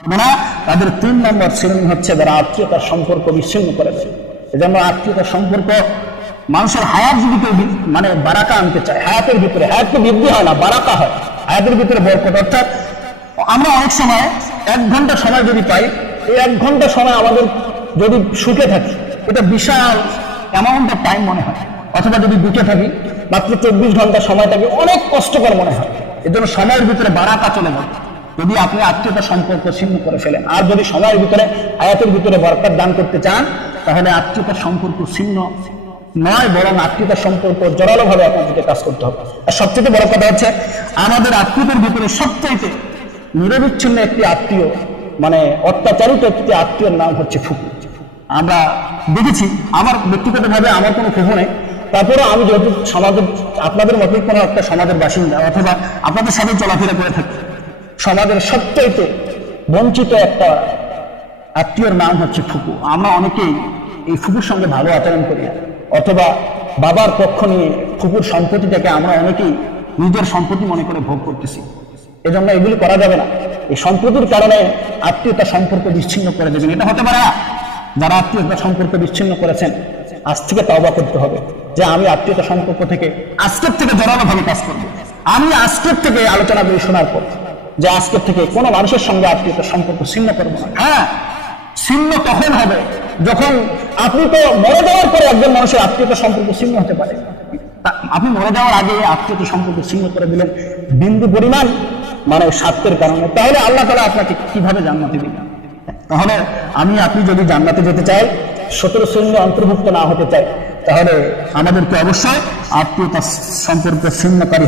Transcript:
না, তাদের 3 নম্বর শ্রেণী হচ্ছে যারা আত্মীয়তার সম্পর্ক বিচ্ছিন্ন করে দেয়। এজন্য আত্মীয়তার সম্পর্ক মানুষের হায়াত যদি কেউ মানে বারাকা আনতে চায়, হায়াতের ভিতরে, হায়াত তো বৃদ্ধি হয় না, বারাকা হয়, হায়াতের ভিতরে বরকত। অর্থাৎ আমরা অনেক সময় 1 ঘন্টা সময় যদি পাই, এই 1 ঘন্টা সময় আমাদের যদি সুখে থাকি, এটা বিশাল অ্যামাউন্ট অফ টাইম মনে হয়। অথবা যদি দুঃখে থাকি, মাত্র 24 ঘন্টা সময়টাকে অনেক কষ্টকর মনে হয়। এর জন্য সময়ের ভিতরে বারাকা চলে যাবে যদি আপনি আত্মীয়তার সম্পর্ক ছিন্ন করে ফেলেন। আর যদি সময়ের ভিতরে, হায়াতের ভিতরে বরকত দান করতে চান, তাহলে আত্মীয়তার সম্পর্ক ছিন্ন নয়, বরং আত্মীয়তার সম্পর্ক জোরালো ভাবে আপনাদেরকে কাজ করতে হবে। আর সবচেয়ে বড় কথা হচ্ছে, আমাদের আত্মীয়তার ভিতরে সবচাইতে নিরবিচ্ছিন্ন একটি আত্মীয়, মানে অত্যাচারিত একটি আত্মীয়র নাম হচ্ছে ফুফু। আমরা দেখেছি, আমার ব্যক্তিগতভাবে আমার কোনো ফুফু নেই, তারপরে আমি যেহেতু সমাজের, আপনাদের মতোই কোনো একটা সমাজের বাসিন্দা অথবা আপনাদের সাথে চলাফেরা করে থাকি, সমাজের সবচাইতে বঞ্চিত একটা আত্মীয়র নাম হচ্ছে ফুফু। আমরা অনেকেই এই ফুফুর সঙ্গে ভালো আচরণ করি, অথবা বাবার পক্ষ নিয়ে ফুফুর সম্পত্তিটাকে আমরা অনেকেই নিজের সম্পত্তি মনে করে ভোগ করতেছি। এজন্য এগুলি করা যাবে না। এই সম্পত্তির কারণে আত্মীয়তা সম্পর্ক বিচ্ছিন্ন করে দেবেন, এটা হতে পারে না। যারা আত্মীয়তা সম্পর্ক বিচ্ছিন্ন করেছেন, আজ থেকে তওবা করতে হবে যে আমি আত্মীয়তা সম্পর্ক থেকে আজকের থেকে জোরালো ভাবে কাজ করব। আমি আজকের থেকে আলোচনা করে শোনার পর যে আজকের থেকে কোনো মানুষের সঙ্গে আত্মীয়তার সম্পর্ক ছিন্ন করবো না। হ্যাঁ, ছিন্ন তখন হবে যখন আপনি তো মরে যাওয়ার পরে একজন মানুষের আত্মীয়তা সম্পর্ক ছিন্ন হতে পারে। আপনি মরে যাওয়ার আগে আত্মীয়তা সম্পর্ক ছিন্ন করে দিলেন বিন্দু পরিমাণ মানে স্বার্থের কারণে, তাহলে আল্লাহ তাআলা আপনাকে কিভাবে জান্নাতে দিবেন? তাহলে আপনি যদি জান্নাতে যেতে চাই, 17 শ্রেণীর অন্তর্ভুক্ত না হতে চাই, তাহলে আমাদেরকে অবশ্যই আত্মীয়তা সম্পর্ক ছিন্নকারী